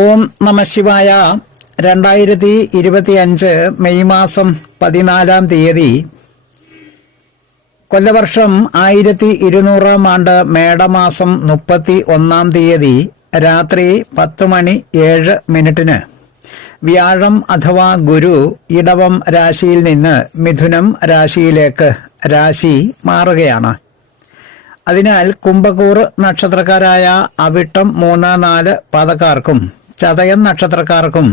ഓം നമഃശിവായ. 2025 May മാസം 14 തീയതി, കൊല്ലവർഷം 1200 ആണ്ട് മേടമാസം 31 തീയതി രാത്രി 10:07 വ്യാഴം അഥവാ ഗുരു ഇടവം രാശിയിൽ നിന്ന് മിഥുനം രാശിയിലേക്ക് രാശി മാറുകയാണ്. അതിനാൽ കുംഭക്കൂർ നക്ഷത്രക്കാരായ അവിട്ടം 3-4 പാദക്കാർക്കും ചതയം നക്ഷത്രക്കാർക്കും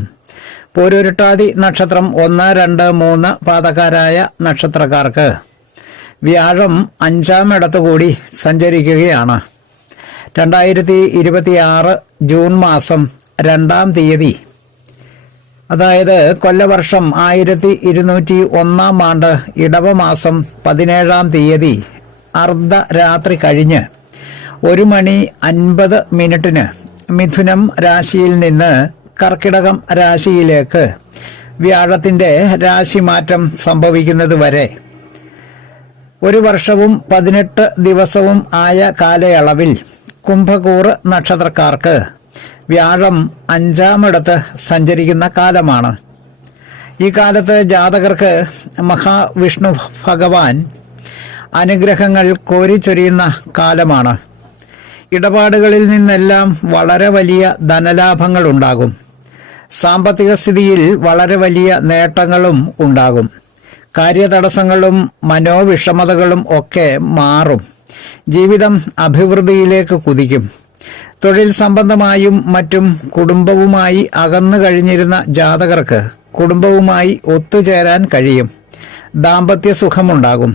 പൂരുരുട്ടാതി നക്ഷത്രം 1-2-3 പാദക്കാരായ നക്ഷത്രക്കാർക്ക് വ്യാഴം 5-ാം ഇടത്തുകൂടി സഞ്ചരിക്കുകയാണ്. 2026 ജൂൺ മാസം 2 തീയതി, അതായത് കൊല്ലവർഷം 1201 ആണ്ട് ഇടവമാസം 17 തീയതി അർദ്ധരാത്രി കഴിഞ്ഞ് 1:50 മിഥുനം രാശിയിൽ നിന്ന് കർക്കിടകം രാശിയിലേക്ക് വ്യാഴത്തിൻ്റെ രാശിമാറ്റം സംഭവിക്കുന്നത് വരെ 1 വർഷവും 18 ദിവസവും ആയ കാലയളവിൽ കുംഭക്കൂർ നക്ഷത്രക്കാർക്ക് വ്യാഴം 5-ാം ഇടത്ത് സഞ്ചരിക്കുന്ന കാലമാണ്. ഈ കാലത്ത് ജാതകർക്ക് മഹാവിഷ്ണു ഭഗവാൻ അനുഗ്രഹങ്ങൾ കോരിച്ചൊരിയുന്ന കാലമാണ്. ഇടപാടുകളിൽ നിന്നെല്ലാം വളരെ വലിയ ധനലാഭങ്ങൾ ഉണ്ടാകും. സാമ്പത്തിക സ്ഥിതിയിൽ വളരെ വലിയ നേട്ടങ്ങളും ഉണ്ടാകും. കാര്യതടസ്സങ്ങളും മനോവിഷമതകളും ഒക്കെ മാറും. ജീവിതം അഭിവൃദ്ധിയിലേക്ക് കുതിക്കും. തൊഴിൽ സംബന്ധമായും മറ്റും കുടുംബവുമായി അകന്നു കഴിഞ്ഞിരുന്ന ജാതകർക്ക് കുടുംബവുമായി ഒത്തുചേരാൻ കഴിയും. ദാമ്പത്യ സുഖമുണ്ടാകും.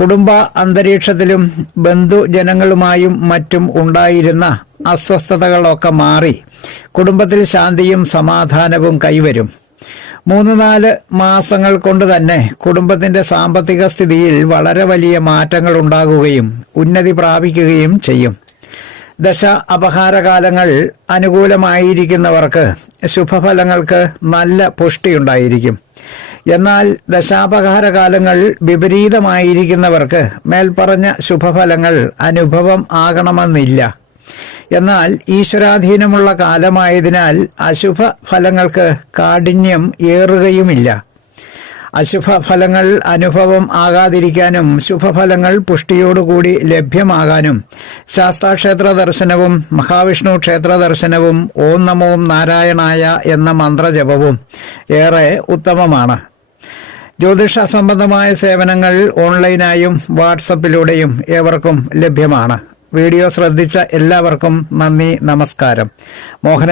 കുടുംബ അന്തരീക്ഷത്തിലും ബന്ധുജനങ്ങളുമായും മറ്റും ഉണ്ടായിരുന്ന അസ്വസ്ഥതകളൊക്കെ മാറി കുടുംബത്തിൽ ശാന്തിയും സമാധാനവും കൈവരും. 3-4 മാസങ്ങൾ കൊണ്ട് തന്നെ കുടുംബത്തിൻ്റെ സാമ്പത്തിക സ്ഥിതിയിൽ വളരെ വലിയ മാറ്റങ്ങൾ ഉണ്ടാകുകയും ഉന്നതി പ്രാപിക്കുകയും ചെയ്യും. ദശ അപഹാരകാലങ്ങൾ അനുകൂലമായിരിക്കുന്നവർക്ക് ശുഭഫലങ്ങൾക്ക് നല്ല പുഷ്ടിയുണ്ടായിരിക്കും. എന്നാൽ ദശാപഹാരകാലങ്ങൾ വിപരീതമായിരിക്കുന്നവർക്ക് മേൽപ്പറഞ്ഞ ശുഭഫലങ്ങൾ അനുഭവം ആകണമെന്നില്ല. എന്നാൽ ഈശ്വരാധീനമുള്ള കാലമായതിനാൽ അശുഭ ഫലങ്ങൾക്ക് കാഠിന്യം ഏറുകയുമില്ല. അശുഭ ഫലങ്ങൾ അനുഭവം ആകാതിരിക്കാനും ശുഭഫലങ്ങൾ പുഷ്ടിയോടുകൂടി ലഭ്യമാകാനും ശാസ്താക്ഷേത്ര ദർശനവും മഹാവിഷ്ണു ക്ഷേത്ര ദർശനവും ഓം നമോ നാരായണായ എന്ന മന്ത്രജപവും ഏറെ ഉത്തമമാണ്. ജ്യോതിഷ സംബന്ധമായ സേവനങ്ങൾ ഓൺലൈനായും വാട്സപ്പിലൂടെയും ഏവർക്കും ലഭ്യമാണ്. വീഡിയോ ശ്രദ്ധിച്ച എല്ലാവർക്കും നന്ദി, നമസ്കാരം. മോഹനൻ